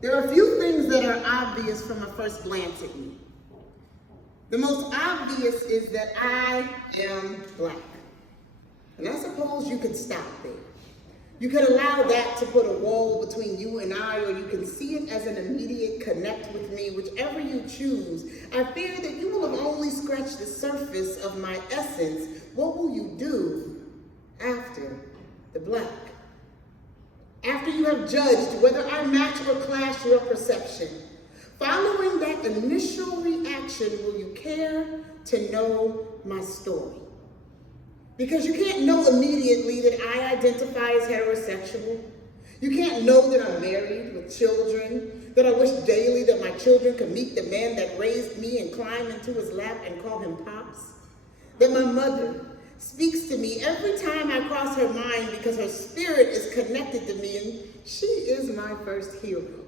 There are a few things that are obvious from a first glance at me. The most obvious is that I am black. And I suppose you could stop there. You could allow that to put a wall between you and I, or you can see it as an immediate connect with me, whichever you choose. I fear that you will have only scratched the surface of my essence. What will you do after the black? After you have judged whether I match or clash your perception, following that initial reaction, will you care to know my story? Because you can't know immediately that I identify as heterosexual. You can't know that I'm married with children, that I wish daily that my children could meet the man that raised me and climb into his lap and call him Pops. That my mother speaks to me every time I cross her mind because her spirit is connected to me and she is my first hero.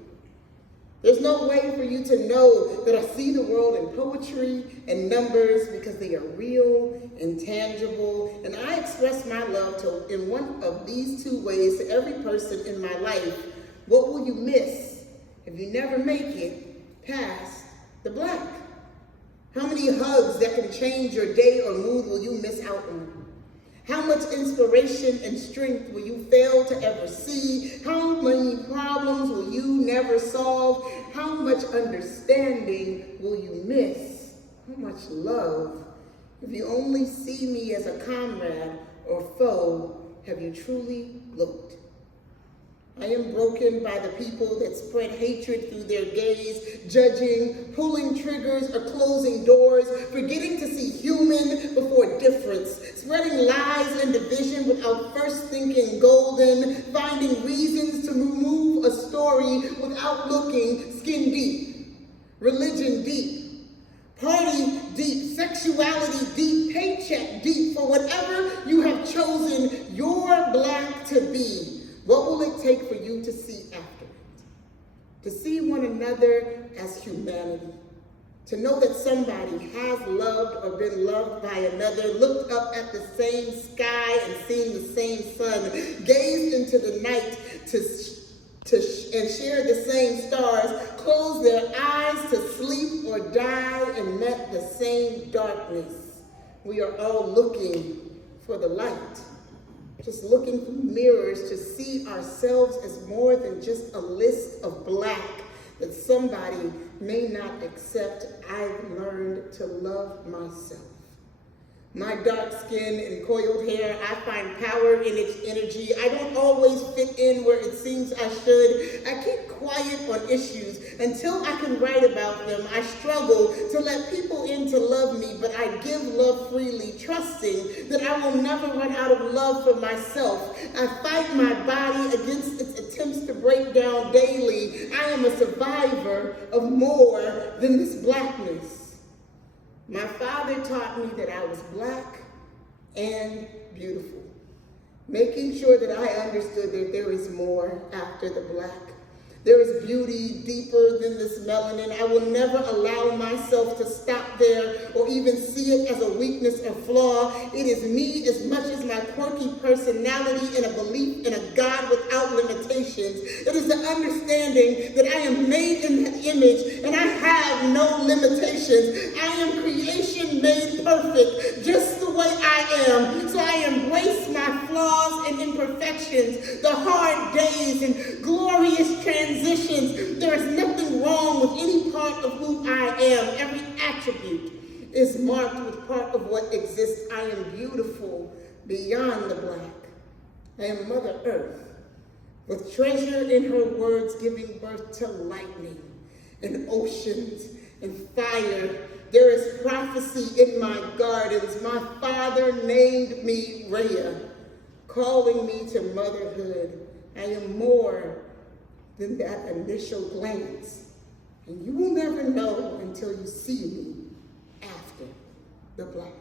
There's no way for you to know that I see the world in poetry and numbers because they are real and tangible. And I express my love in one of these two ways to every person in my life. What will you miss if you never make it past the black? How many hugs that can change your day or mood will you miss out on? How much inspiration and strength will you fail to ever see? How many problems will you never solve? How much understanding will you miss? How much love? If you only see me as a comrade or foe, have you truly looked? I am broken by the people that spread hatred through their gaze, judging, pulling triggers, or closing doors, forgetting to see human before difference, spreading lies and division without first thinking golden, finding reasons to remove a story without looking skin deep, religion deep, party deep, sexuality deep, paycheck deep, for whatever you have chosen your black to be. What will it take for you to see after it? To see one another as humanity. To know that somebody has loved or been loved by another, looked up at the same sky and seen the same sun, gazed into the night and shared the same stars, closed their eyes to sleep or die and met the same darkness. We are all looking for the light. Just looking through mirrors to see ourselves as more than just a list of black that somebody may not accept. I've learned to love myself. My dark skin and coiled hair, I find power in its energy. I don't always fit in where it seems I should. I keep quiet on issues until I can write about them. I struggle to let people in to love me, but I give love freely, trusting that I will never run out of love for myself. I fight my body against its attempts to break down daily. I am a survivor of more than this blackness. My father taught me that I was black and beautiful, making sure that I understood that there is more after the black. There is beauty deeper than this melanin. I will never allow myself to stop there or even see it as a weakness or flaw. It is me as much as my quirky personality and a belief in a God without limitations. It is the understanding that I am made in that image and I have no limitations. I am creation made perfect just the way I am. So I embrace my flaws and imperfections, the hard days and glorious transitions. There is nothing wrong with any part of who I am. Every attribute is marked with part of what exists. I am beautiful beyond the black. I am Mother Earth, with treasure in her words giving birth to lightning and oceans and fire. There is prophecy in my gardens. My father named me Rhea, calling me to motherhood. I am more than that initial glance. And you will never know until you see me after the black.